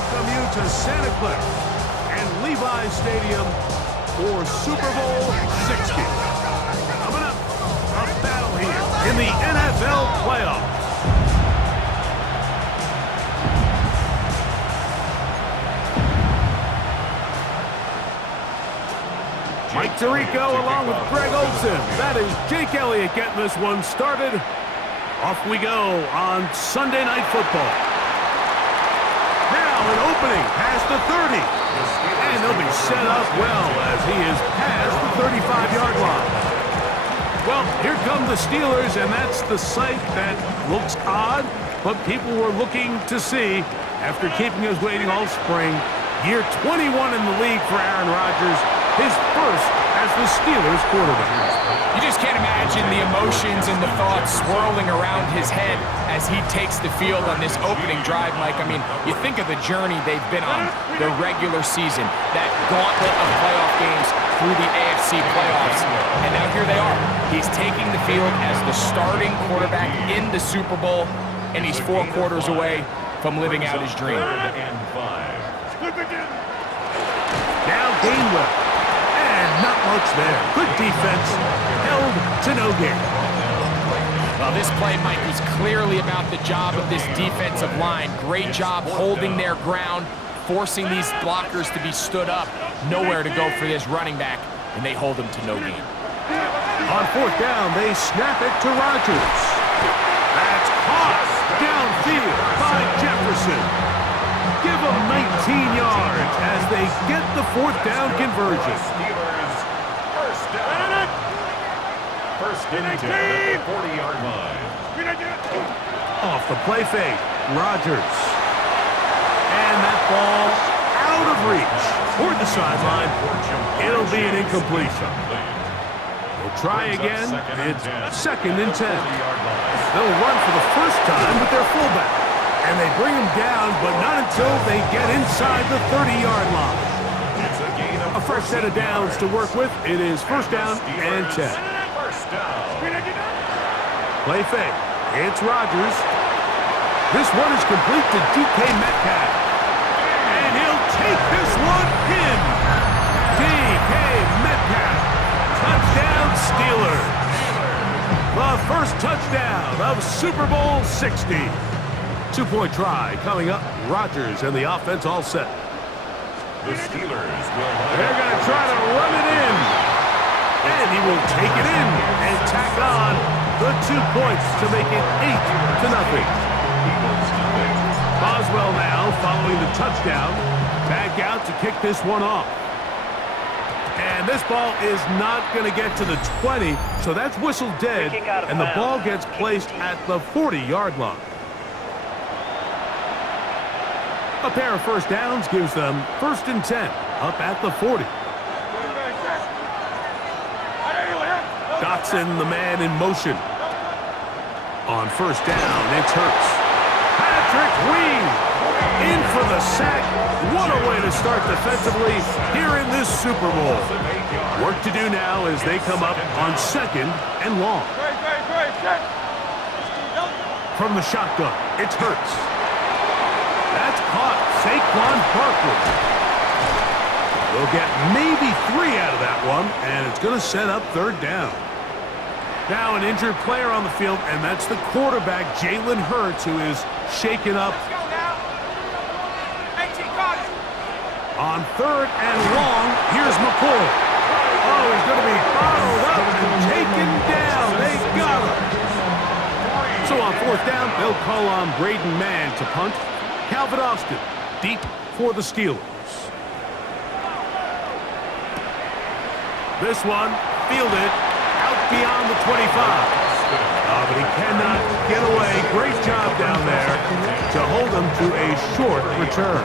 welcome you to Santa Clara and Levi's Stadium for Super Bowl 60. Coming up, a battle here in the NFL playoffs. Mike Tirico along with Greg Olson. That is Jake Elliott getting this one started. Off we go on Sunday Night Football. Now an opening past the 30. And they'll be set up well as he is past the 35-yard line. Well, here come the Steelers, and that's the sight that looks odd, but people were looking to see after keeping us waiting all spring. Year 21 in the league for Aaron Rodgers. His first as the Steelers quarterback. You just can't imagine the emotions and the thoughts swirling around his head as he takes the field on this opening drive, Mike. I mean, you think of the journey they've been on, the regular season, that gauntlet of playoff games through the AFC playoffs, and now here they are. He's taking the field as the starting quarterback in the Super Bowl, and he's 4 quarters away from living out his dream. Now Gainwell. Not much there. Good defense. Held to no gain. Well, this play, Mike, was clearly about the job of this defensive line. Great job holding their ground, forcing these blockers to be stood up. Nowhere to go for this running back, and they hold him to no gain. On 4th down, they snap it to Rodgers. That's caught downfield by Jefferson. Give them 19 yards as they get the 4th down conversion. First and 10 at the 40-yard line. Off the play fake, Rodgers. And that ball out of reach toward the sideline. It'll be an incompletion. We'll try again. It's 2nd and 10. They'll run for the first time with their fullback. And they bring him down, but not until they get inside the 30-yard line. A fresh set of downs to work with. It is 1st down and 10. Play fake. It's Rodgers. This one is complete to DK Metcalf. And he'll take this one in. DK Metcalf. Touchdown Steelers. The first touchdown of Super Bowl 60. 2-point try coming up. Rodgers and the offense all set. The Steelers will. They're going to try to run it in. And he will take it in and tack on the 2 points to make it 8-0. Boswell now following the touchdown. Back out to kick this one off. And this ball is not going to get to the 20, so that's whistled dead, and the ball gets placed at the 40-yard line. A pair of first downs gives them 1st and 10 up at the 40. Dotson, the man in motion. On 1st down, it's Hurts. Patrick Queen in for the sack. What a way to start defensively here in this Super Bowl. Work to do now as they come up on 2nd and long. From the shotgun, it's Hurts. That's caught. Saquon Barkley. We'll get maybe 3 out of that one, and it's going to set up 3rd down. Now an injured player on the field, and that's the quarterback, Jalen Hurts, who is shaken up. On 3rd and long, here's McCoy. Oh, he's going to be bottled up and taken down. They got him. So on 4th down, they'll call on Braden Mann to punt. Calvin Austin deep for the Steelers. This one fielded out beyond the 25. Oh, but he cannot get away. Great job down there to hold him to a short return.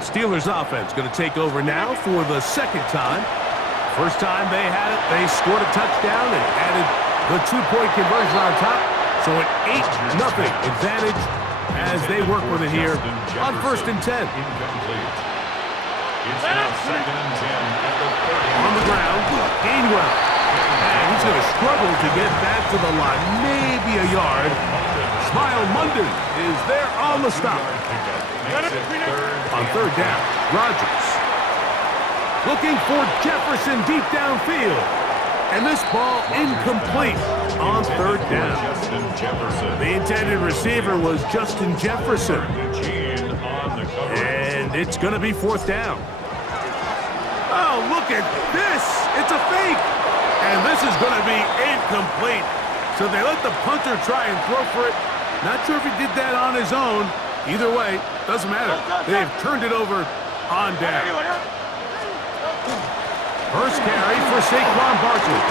Steelers offense going to take over now for the 2nd time. First time they had it, they scored a touchdown and added the 2-point conversion on top. So an 8-0 advantage as they work with it here on 1st and 10. It's now 2nd and 10 at the 30. On the ground, Gainwell. And he's going to struggle to get back to the line. Maybe a yard. Smile Munden is there on the stop. On third down, Rodgers looking for Jefferson deep downfield. And this ball incomplete on third down. The intended receiver was Justin Jefferson. And it's going to be fourth down. Oh, look at this. It's a fake. And this is going to be incomplete. So they let the punter try and throw for it. Not sure if he did that on his own. Either way, doesn't matter. They've turned it over on down. First carry for Saquon Barkley.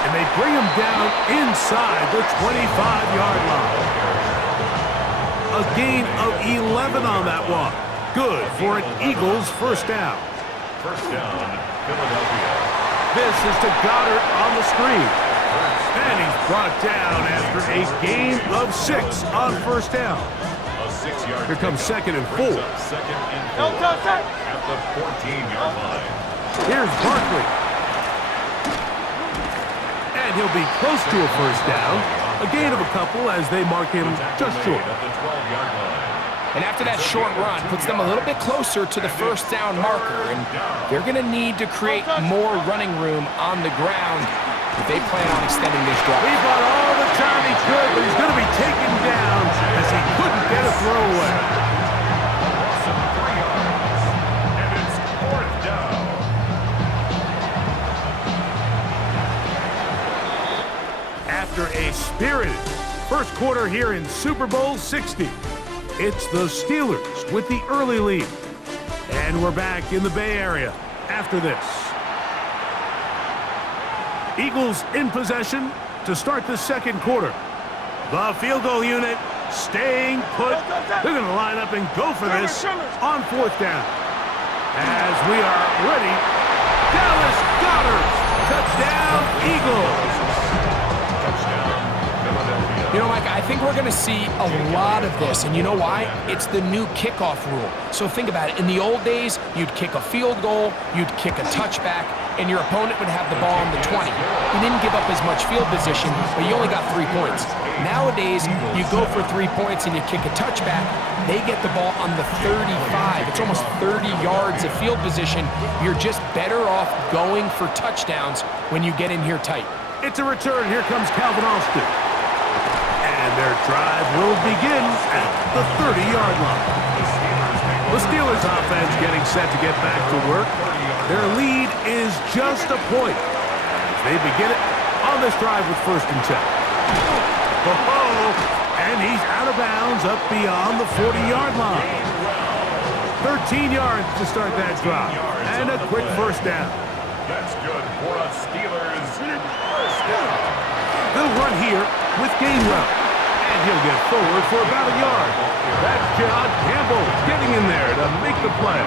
And they bring him down inside the 25-yard line. A gain of 11 on that one. Good for an Eagles first down. First down, Philadelphia. This is to Goddard on the screen. And he's brought down after a gain of 6 on first down. A 6-yard. Here comes second and 4. Second and 4 at the 14-yard line. Here's Barkley. And he'll be close to a first down. A gain of a couple as they mark him just short. At the 12-yard line. And after that short run, puts them a little bit closer to the first down marker. And they're going to need to create more running room on the ground if they plan on extending this drive. He bought all the time he could, but he's going to be taken down as he couldn't get a throw away. And it's fourth down. After a spirited first quarter here in Super Bowl 60, it's the Steelers with the early lead. And we're back in the Bay Area after this. Eagles in possession to start the second quarter. The field goal unit staying put. They're going to line up and go for this on fourth down. As we are ready, Dallas Goddard, touchdown Eagles. You know, Mike, I think we're going to see a lot of this, and you know why? It's the new kickoff rule. So think about it. In the old days, you'd kick a field goal, you'd kick a touchback, and your opponent would have the ball on the 20. You didn't give up as much field position, but you only got 3 points. Nowadays, you go for 3 points and you kick a touchback, they get the ball on the 35. It's almost 30 yards of field position. You're just better off going for touchdowns when you get in here tight. It's a return. Here comes Calvin Austin. And their drive will begin at the 30-yard line. The Steelers offense getting set to get back to work. Their lead is just a point. They begin it on this drive with first and 10. And he's out of bounds up beyond the 40-yard line. 13 yards to start that drive. And a quick first down. That's good for a Steelers first down. They'll run here with Gainwell. And he'll get forward for about a yard. That's John Campbell getting in there to make the play.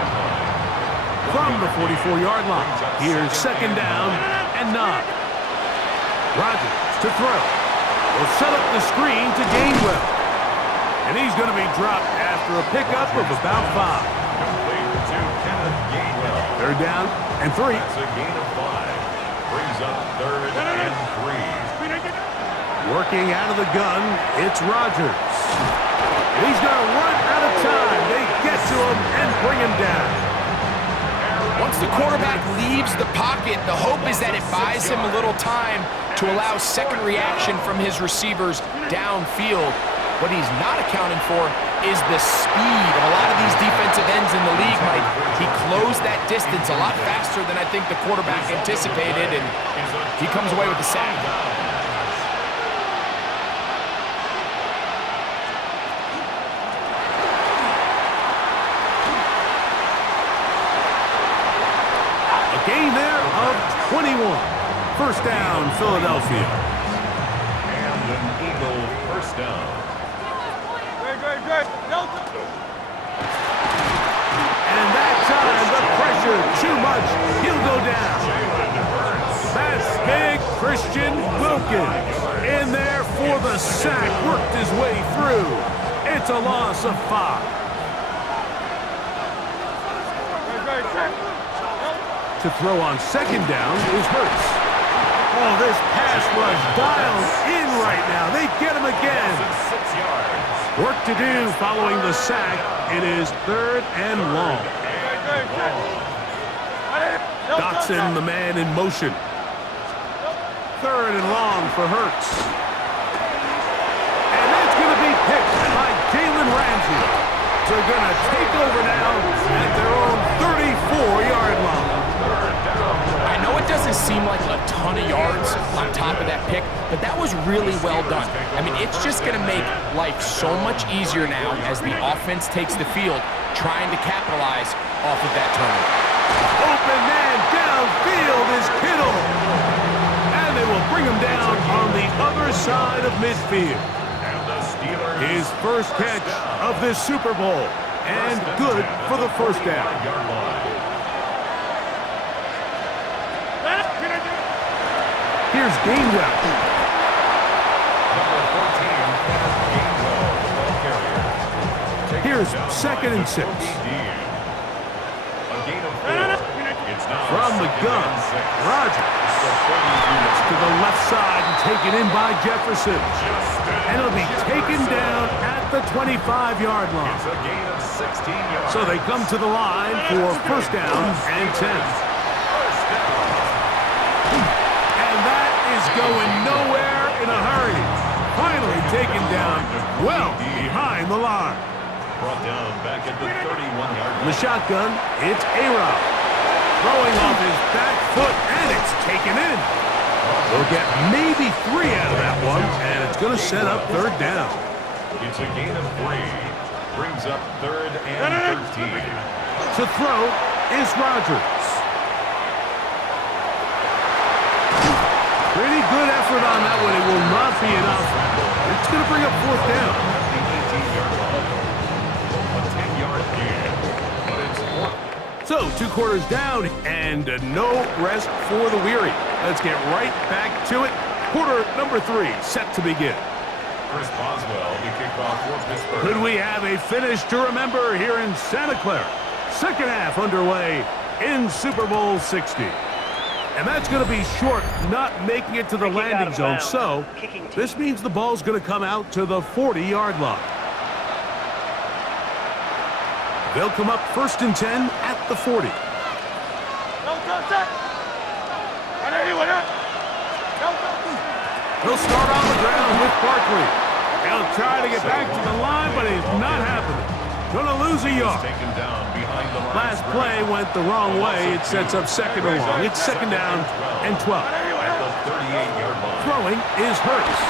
From the 44-yard line, here's second down and 9. Rodgers to throw. Will set up the screen to Gainwell. And he's going to be dropped after a pickup of about 5. Complete to Kenneth Gainwell. Third down and 3. That's a gain of 5. Brings up third and 3. Working out of the gun, it's Rodgers. And he's going to run out of time. They get to him and bring him down. Once the quarterback leaves the pocket, the hope is that it buys him a little time to allow second reaction from his receivers downfield. What he's not accounting for is the speed of a lot of these defensive ends in the league, Mike. He closed that distance a lot faster than I think the quarterback anticipated, and he comes away with the sack. Gain there of 21. First down, Philadelphia. And an Eagle first down. Good. And that time, the pressure too much. He'll go down. That's big Christian Wilkins in there for the sack. Worked his way through. It's a loss of 5. To throw on second down is Hurts. Oh, this pass rush dialed in right now. They get him again. 6 yards. Work to do following the sack. It is 3rd and long. Dotson, the man in motion. 3rd and long for Hurts. And that's going to be picked by Jalen Ramsey. They're going to take over now at their own 34-yard line. I know it doesn't seem like a ton of yards on top of that pick, but that was really well done. I mean, it's just going to make life so much easier now as the offense takes the field, trying to capitalize off of that turnover. Open man downfield is Kittle. And they will bring him down on the other side of midfield. His first catch of this Super Bowl. And good for the first down. Here's Gainwell. Here's 2nd and 6. From the gun, Rodgers. To the left side and taken in by Jefferson. And it'll be taken down at the 25-yard line. So they come to the line for first down and 10. And that is going nowhere in a hurry. Finally taken down well behind the line. Brought down back at the 31-yard line. The shotgun, it's A-Rod. Throwing off his back foot, and it's taken in. They'll get maybe 3 out of that one, and it's going to set up 3rd down. It's a gain of 3. Brings up 3rd and 13. To throw is Rodgers. Pretty good effort on that one. It will not be enough. It's going to bring up 4th down. The 18-yard line. A 10-yard gain. But it's 4th. So, 2 quarters down, and no rest for the weary. Let's get right back to it. Quarter number 3 set to begin. Chris Boswell, the kickoff for Pittsburgh. Could we have a finish to remember here in Santa Clara? Second half underway in Super Bowl 60. And that's going to be short, not making it to the landing zone. So, this means the ball's going to come out to the 40-yard line. They'll come up 1st and 10 at the 40. He'll start on the ground with Barkley. He'll try to get back to the line, but it's not happening. Gonna lose a yard. Taken down behind the line. Last play went the wrong way. It sets up 2nd and long. It's 2nd down and 12. At the 38-yard line. Throwing is Hurts.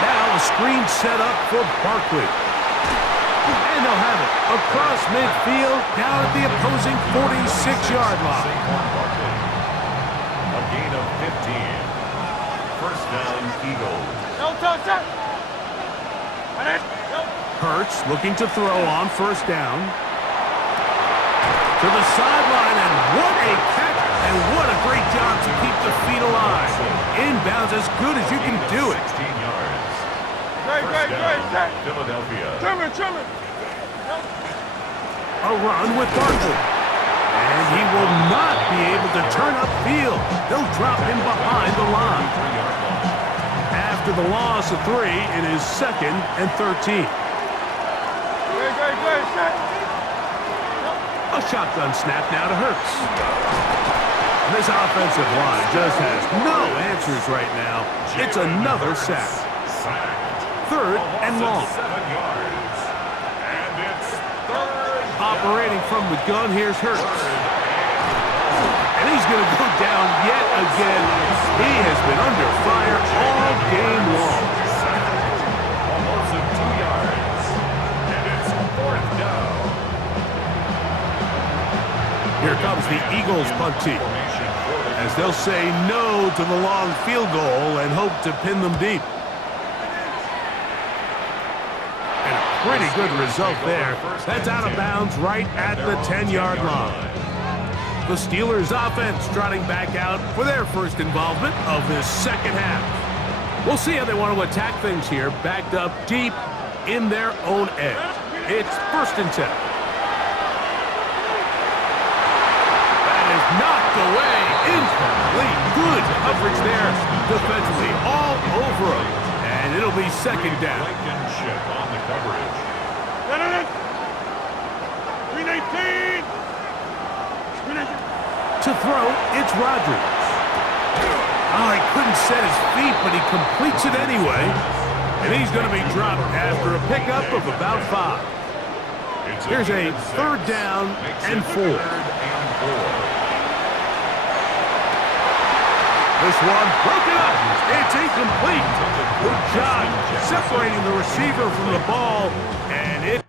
Now a screen set up for Barkley. And they'll have it across midfield down at the opposing 46-yard line. A gain of 15. First down, Eagles. Hurts looking to throw on 1st down. To the sideline, and what a catch, and what a great job to keep the feet alive. Inbounds as good as you can do it. 16 yards. Great. Philadelphia. Trimmer. A run with Barkley. And he will not be able to turn upfield. They'll drop him behind the line. 3-yard line. After the loss of 3, it is 2nd and 13. Great. A shotgun snap now to Hurts. And this offensive line just has no answers right now. It's another sack. 3rd and long. 7 yards. And it's 3rd. Operating from the gun, here's Hurts. And he's going to go down yet again. He has been under fire all game long. Almost 2 yards. And it's 4th down. Here comes the Eagles punt team, as they'll say no to the long field goal and hope to pin them deep. And a pretty good result there. That's out of bounds right at the 10-yard line. The Steelers offense trotting back out for their first involvement of this second half. We'll see how they want to attack things here, backed up deep in their own end. It's 1st and 10. That is not Knocked away. Incomplete. Good coverage there defensively. All over him. And it'll be second down. Blankenship on the coverage. 319. To throw, it's Rodgers. Oh, he couldn't set his feet, but he completes it anyway. And he's going to be dropped after a pickup of about 5. Here's a third down and 4. This one broken up. It's incomplete. Good job separating the receiver from the ball, and it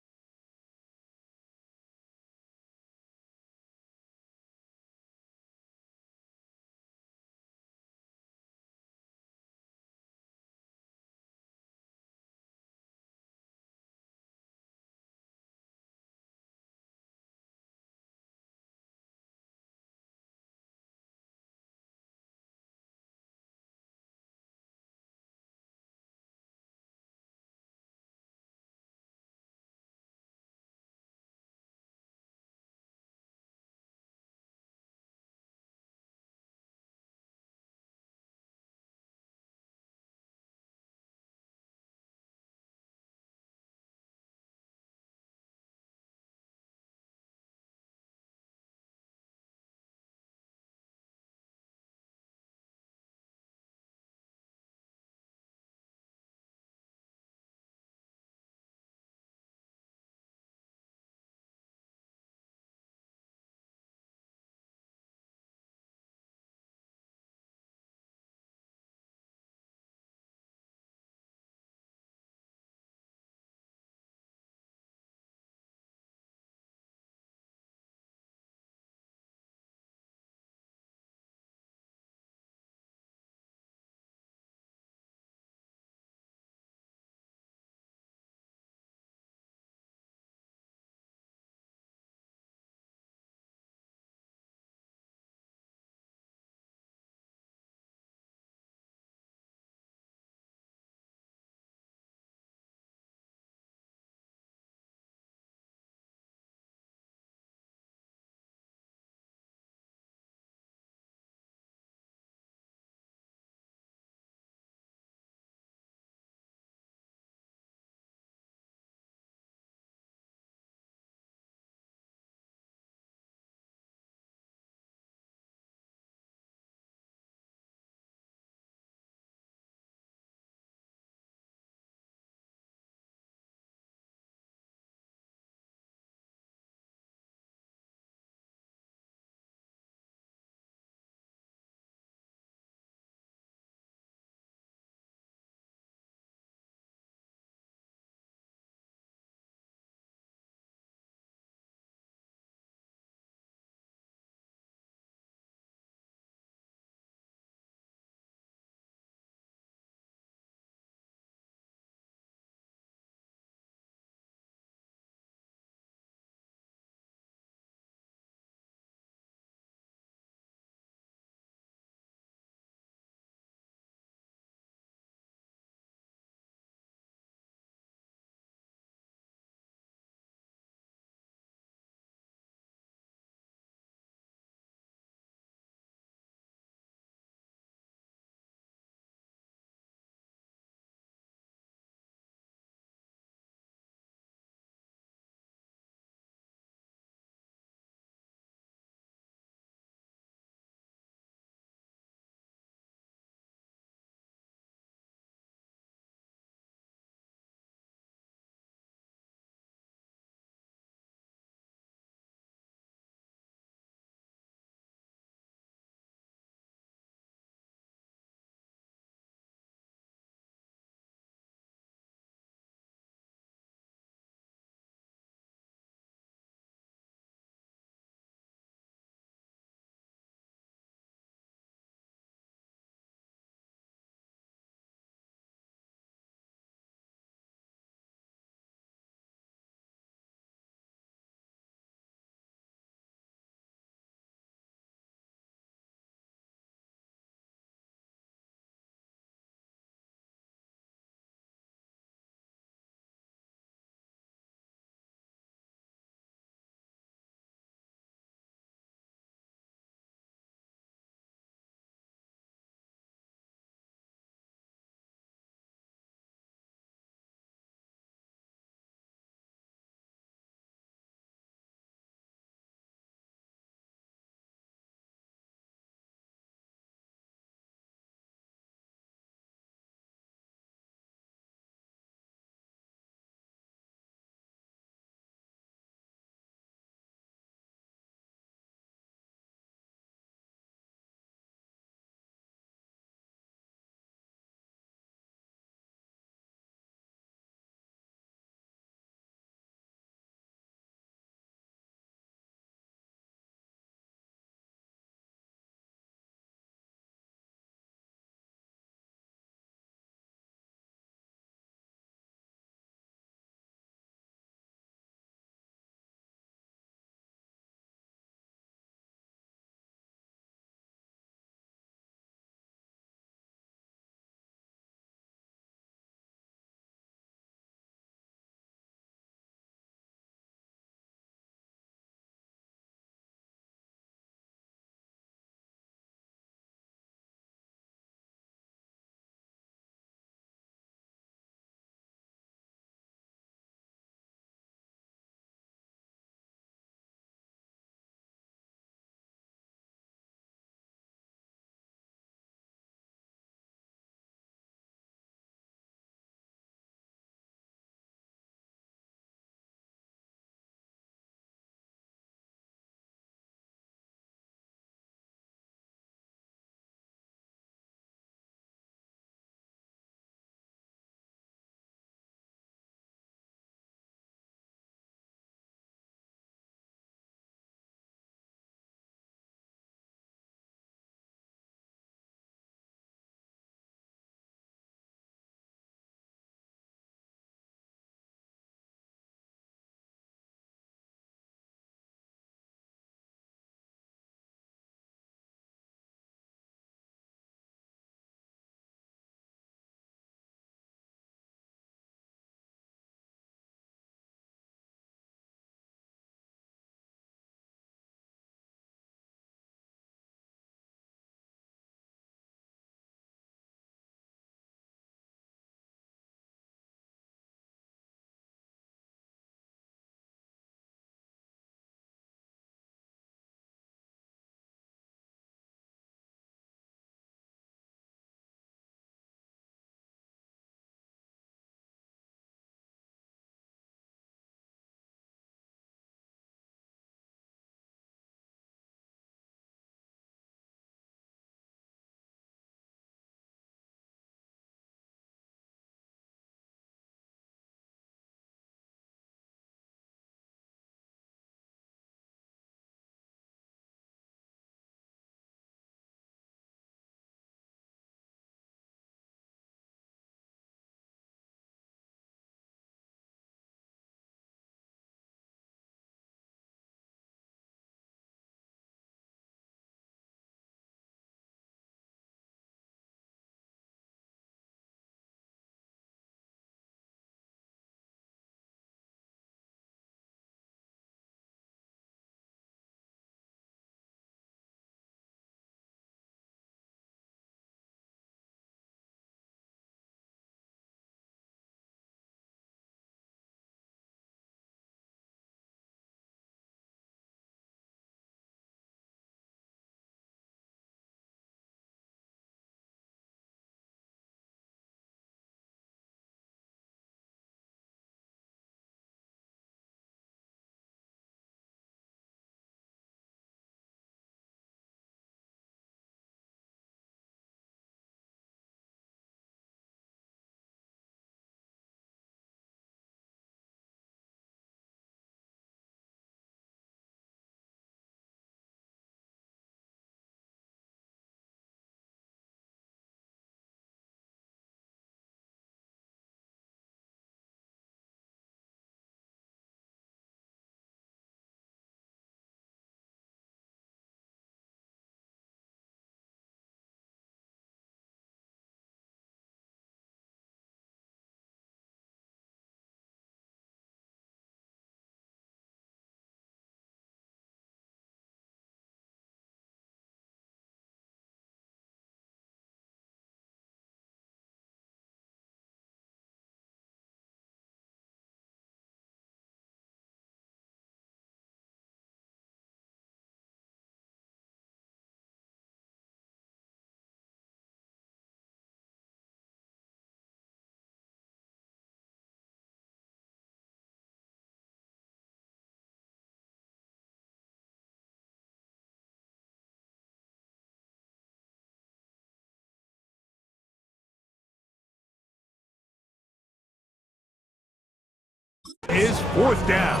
Is fourth down.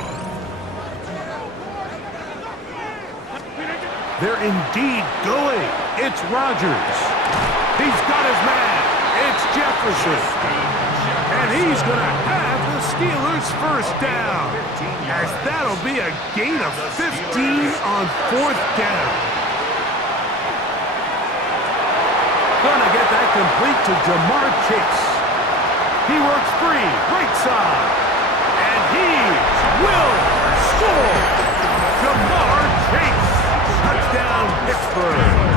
They're indeed going. It's Rodgers. He's got his man. It's Jefferson. And he's going to have the Steelers first down. As that'll be a gain of 15 on fourth down. Gonna get that complete to Jamar Chase. He works free, right side. And he will score. Jamar Chase. Touchdown, Pittsburgh.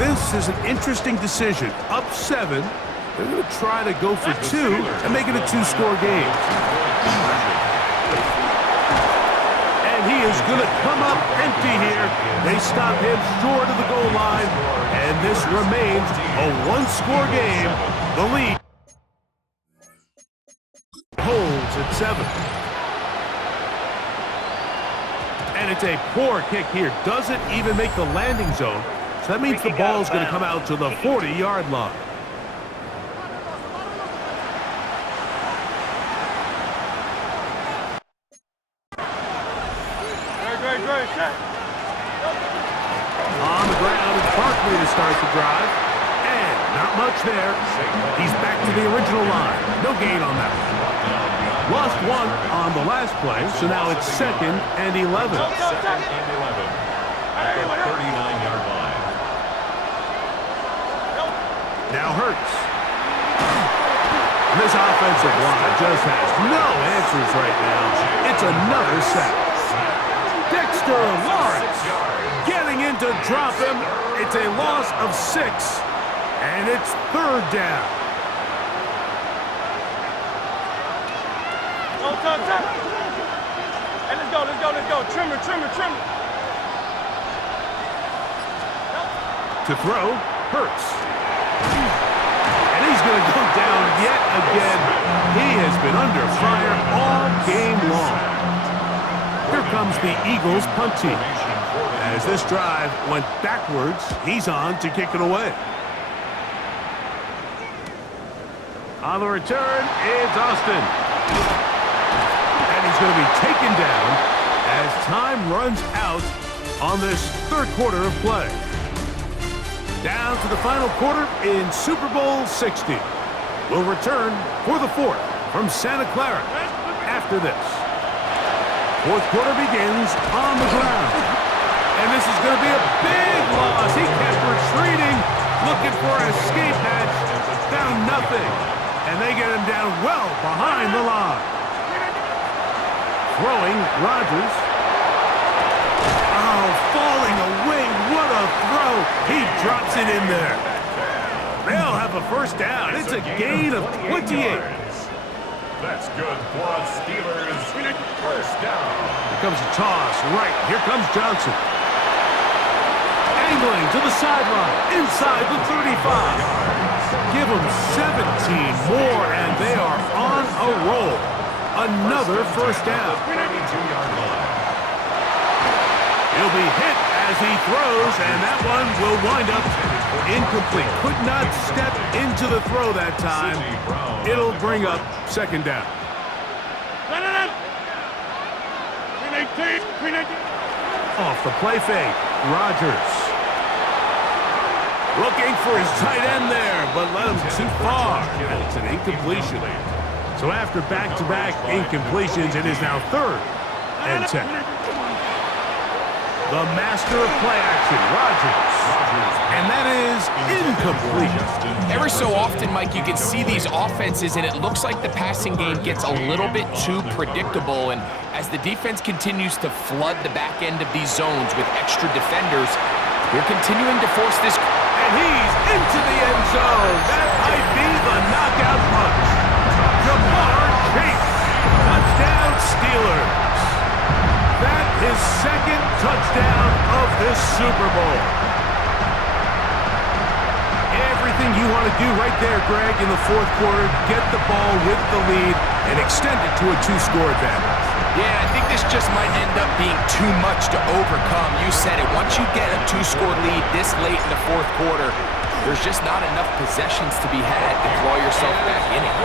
This is an interesting decision. Up 7. They're going to try to go for 2 and make it a 2-score game. And he is going to come up empty here. They stop him short of the goal line. And this remains a 1-score game. The lead holds at 7. And it's a poor kick here. Doesn't even make the landing zone. So that means the ball's going to come out to the 40-yard line. On the ground, it's Barkley to start the drive. And not much there. He's back to the original line. No gain on that one. Lost 1 on the last play, so now it's 2nd and 11. Second and 11 at the 39-yard line. Now Hurts. This offensive line just has no answers right now. It's another sack. Dexter Lawrence getting in to drop him. It's a loss of 6, and it's 3rd down. Hey, let's go. Trimmer. To throw, Hurts. And he's going to go down yet again. He has been under fire all game long. Here comes the Eagles punt team. As this drive went backwards, he's on to kick it away. On the return, it's Austin. And he's going to be taken down as time runs out on this 3rd quarter of play. Down to the final quarter in Super Bowl 60. We'll return for the 4th from Santa Clara after this. 4th quarter begins on the ground. And this is going to be a big loss. He kept retreating, looking for an escape hatch. Found nothing. And they get him down well behind the line. Throwing, Rodgers. Oh, falling away. What a throw. He drops it in there. They'll have a first down. It's a gain of 28. That's good for a Steelers first down. Here comes a toss. Right. Here comes Johnson. Angling to the sideline. Inside the 35. Give them 17 more, and they are on a roll. Another first down. 32-yard line. He'll be hit as he throws, and that one will wind up incomplete. Could not step into the throw that time. It'll bring up 2nd down. Off the play fake, Rodgers. Looking for his tight end there, but led him too far. And it's an incompletion. So after back-to-back incompletions, it is now 3rd and 10. The master of play action, Rodgers. And that is incomplete. Ever so often, Mike, you can see these offenses, and it looks like the passing game gets a little bit too predictable. And as the defense continues to flood the back end of these zones with extra defenders, they're continuing to force this. And he's into the end zone. That might be the knockout punch. Jamar Chase. Touchdown, Steelers. That is 2nd touchdown of this Super Bowl. Everything you want to do right there, Greg, in the 4th quarter, get the ball with the lead and extend it to a 2-score advantage. Yeah, I think this just might end up being too much to overcome. You said it. Once you get a 2-score lead this late in the 4th quarter, there's just not enough possessions to be had to claw yourself back in it.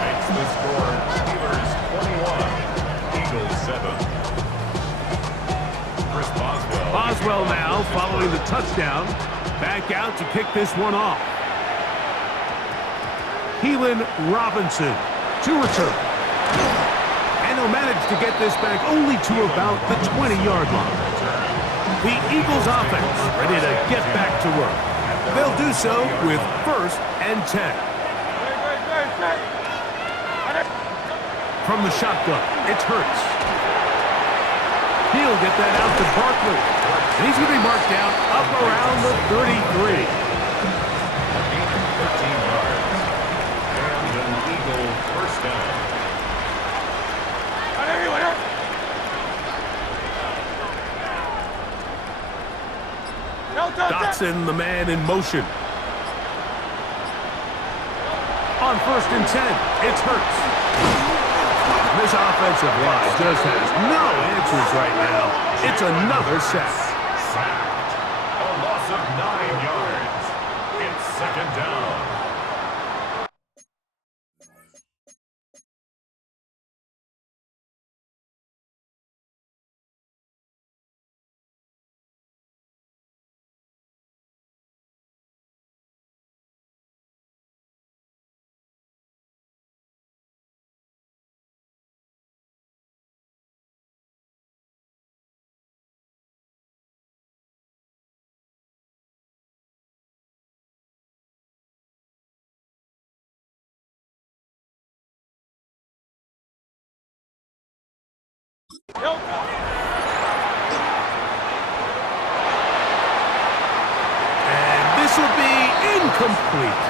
Makes the score Steelers 21, Eagles 7. Chris Boswell. Boswell now following the touchdown. Back out to kick this one off. Keelan Robinson to return. And he'll manage to get this back only to about the 20-yard line. The Eagles offense ready to get back to work. They'll do so with 1st and 10. From the shotgun, it's Hurts. He'll get that out to Barkley. And he's going to be marked down up around the 33. 13 yards. And an Eagle first down. Dotson, the man in motion. On 1st and 10, it's Hurts. This offensive line just has no answers right now. It's another sack. Sacked. A loss of 9 yards. It's 2nd down. And this will be incomplete.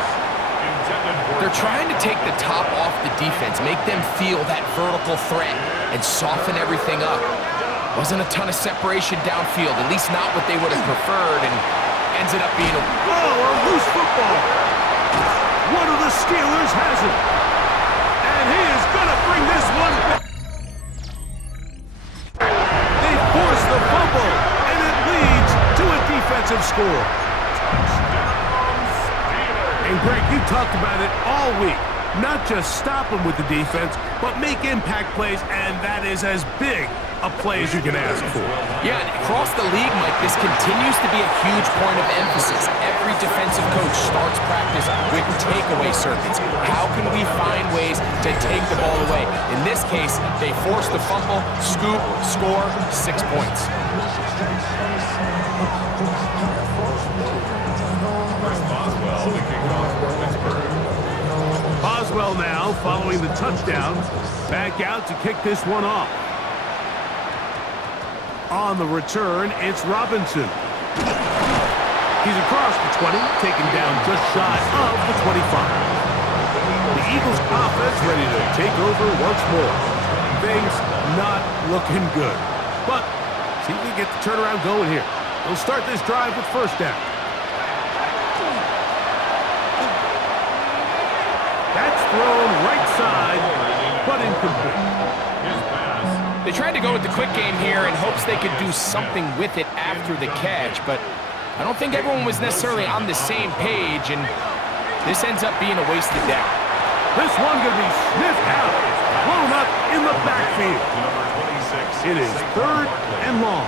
They're trying to take the top off the defense, make them feel that vertical threat, and soften everything up. Wasn't a ton of separation downfield, at least not what they would have preferred, and ends up being a loose football. One of the Steelers has it. And he is going to bring this one back. They force the fumble, and it leads to a defensive score. And Greg, you talked about it all week. Not just stop them with the defense, but make impact plays, and that is as big a play as you can ask for. Yeah, and across the league, Mike, this continues to be a huge point of emphasis. Every defensive coach starts practice with takeaway circuits. How can we find ways to take the ball away? In this case, they force the fumble, scoop, score, 6 points. Chris Boswell, the kickoff for Pittsburgh. Boswell now following the touchdown. Back out to kick this one off. On the return, it's Robinson. He's across the 20, taken down just shy of the 25. The Eagles offense ready to take over once more. Things not looking good. But see if we can get the turnaround going here. They'll start this drive with 1st down. That's thrown right side, but incomplete. They tried to go with the quick game here in hopes they could do something with it after the catch, but I don't think everyone was necessarily on the same page, and this ends up being a wasted down. This one going to be sniffed out, blown up in the backfield. It is 3rd and long.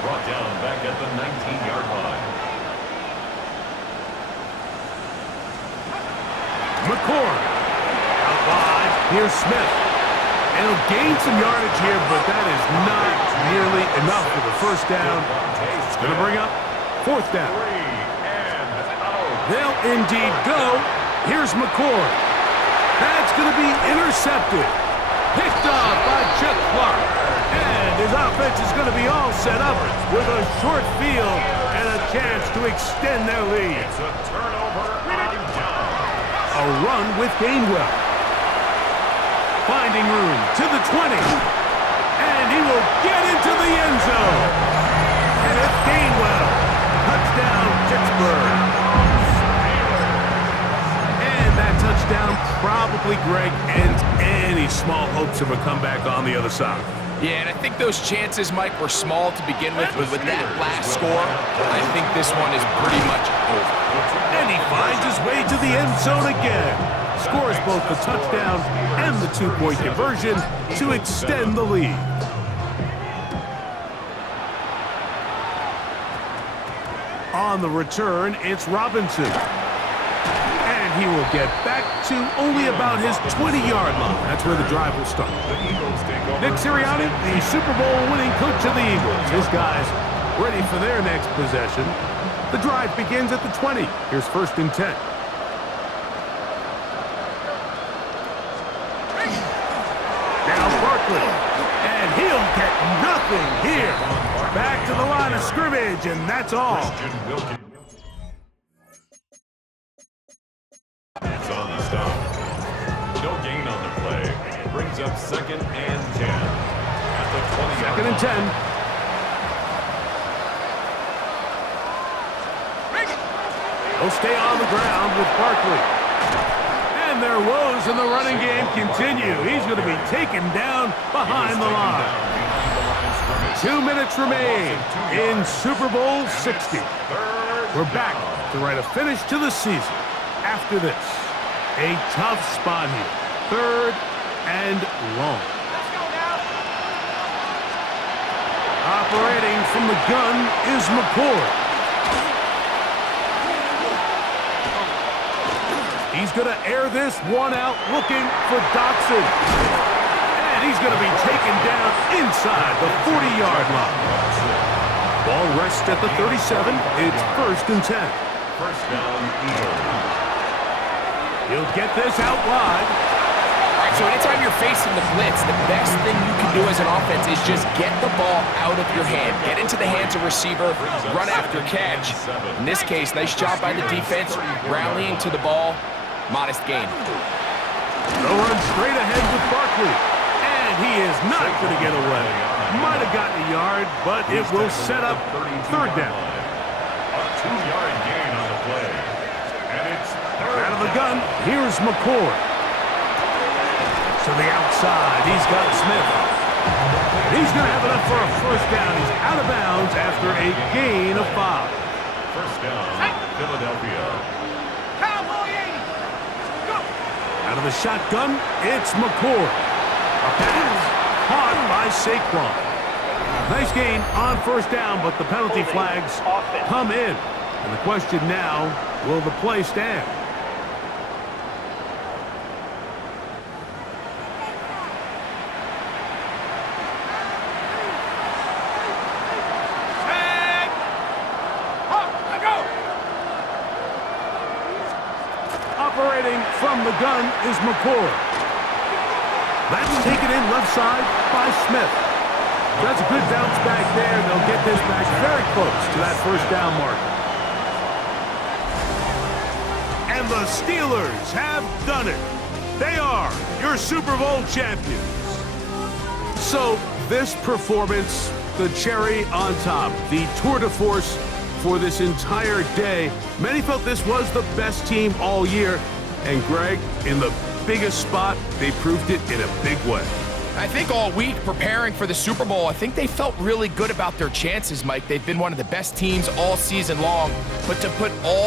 Brought down back at the 19-yard line. McCord. Out wide. Here's Smith. And he'll gain some yardage here, but that is not nearly enough for the 1st down. It's going to bring up 4th down. They'll indeed go. Here's McCord. That's going to be intercepted. Picked off by Chuck Clark. And his offense is going to be all set up with a short field and a chance to extend their lead. It's a turnover on down. A run with Gainwell. Finding room to the 20. And he will get into the end zone. And it's Gainwell. Touchdown, Pittsburgh. And that touchdown probably, Greg, ends any small hopes of a comeback on the other side. Yeah, and I think those chances, Mike, were small to begin with, but with that last score, I think this one is pretty much over. And he finds his way to the end zone again. Scores both the touchdown and the two-point conversion to extend the lead. On the return, it's Robinson. And he will get back to only about his 20-yard line. That's where the drive will start. Nick Sirianni, the Super Bowl winning coach of the Eagles. His guys ready for their next possession. The drive begins at the 20. Here's 1st and 10. Now Barkley. And he'll get nothing here. Back to the line of scrimmage, and that's all. It's on the stop. No gain on the play. Brings up 2nd and 10. At the 20-yard 2nd and 10. He'll stay on the ground with Barkley. And their woes in the running game continue. He's going to be taken down behind the line. 2 minutes remain in Super Bowl 60. We're back to write a finish to the season. After this, a tough spot here. 3rd and long. Let's go now. Operating from the gun is McCord. He's going to air this one out, looking for Dotson. And he's going to be taken down inside the 40-yard line. Ball rests at the 37. It's 1st and 10. First down, Eagles. He'll get this out wide. All right, so anytime you're facing the blitz, the best thing you can do as an offense is just get the ball out of your hand. Get into the hands of receiver, run after catch. In this case, nice job by the defense, rallying to the ball. Modest gain. They'll run straight ahead with Barkley. And he is not going to get away. Might have gotten a yard, but it will set up 3rd down. A 2-yard gain on the play. And it's Out of the gun, here's McCord. To the outside, he's got Smith. He's going to have enough for a 1st down. He's out of bounds after a gain of 5. first down, Philadelphia. Out of the shotgun, it's McCord. A pass caught by Saquon. Nice gain on 1st down, but the penalty flags come in. And the question now, will the play stand? Operating from the gun is McCord. That's taken in left side by Smith. That's a good bounce back there. They'll get this back very close to that 1st down marker. And the Steelers have done it. They are your Super Bowl champions. So this performance, the cherry on top, the tour de force for this entire day. Many felt this was the best team all year. And Greg, in the biggest spot, they proved it in a big way. I think all week preparing for the Super Bowl, I think they felt really good about their chances, Mike. They've been one of the best teams all season long, but to put all